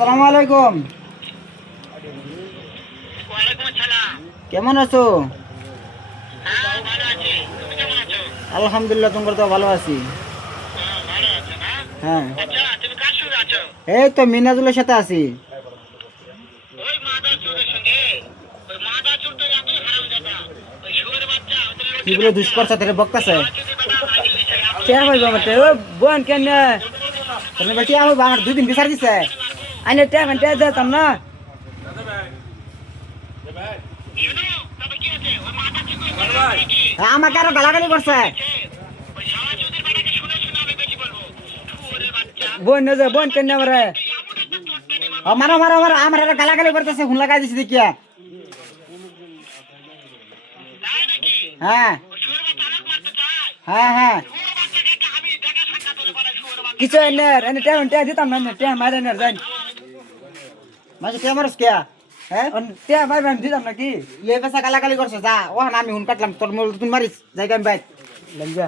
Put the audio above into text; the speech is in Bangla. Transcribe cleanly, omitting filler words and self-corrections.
আসসালামু আলাইকুম। ওয়ালাইকুম আসসালাম। কেমন আছো? হ্যাঁ, ভালো আছি। তুমি কেমন আছো? আলহামদুলিল্লাহ, তোমার তো ভালো আছি। ভালো আছো না? হ্যাঁ, আচ্ছা, তুমি কার সঙ্গে আছো? এই তো মিনাজুলের সাথে আছি। ওই মাদার চোরের সঙ্গে। ওই মাদার চোর তো এতই হারামজাদা। ওই শুয়োরের বাচ্চা, ওদের কি লক্ষ্মী বলে বাচ্চা। দুষ্কর সাথে বকতাছে? ওই চোরের বেটা মাইরে দিছে, এত কে হইব মতে ও বোন কেন তুমি বেটি আমার 2 দিন বিচার দিছে। আইনে টে যেতাম না শুনো, তবে কি আছে? ওই মাদার চোর করে বলবো নাকি? আমাকে আরো গালাগালি করছে। ওই শালা চোরের বেটাকে শুনে শুনে আমি বেশি বলবো। শুয়োরের বাচ্চা। বোন কেন মরে এমন একটা তরকারি মারবো। মারো মারো মারো, আমার আরো গালাগালি করতেছে, ফোন লাগাই দিছি দেখিয়া। তাই নাকি? হ্যাঁ ওই শুয়োরের বাচ্চা আমাকে মারতে চায়? হ্যাঁ হ্যাঁ, শুয়োরের বাচ্চাকে একটা আমি দেখা সাক্ষাৎ করে বলে শুয়োরের বাচ্চা। কিছু এনে টে দিতাম না টে মারে না যাই মাঝে কে মারস কে? হ্যাঁ, টে মারবে আমি দিতাম নাকি এই পেশা গালাগালি করছে, যা ও না আমি হুন কাটলাম, তোর তুমি মারিস জায়গা আমি বাইক লজ্জা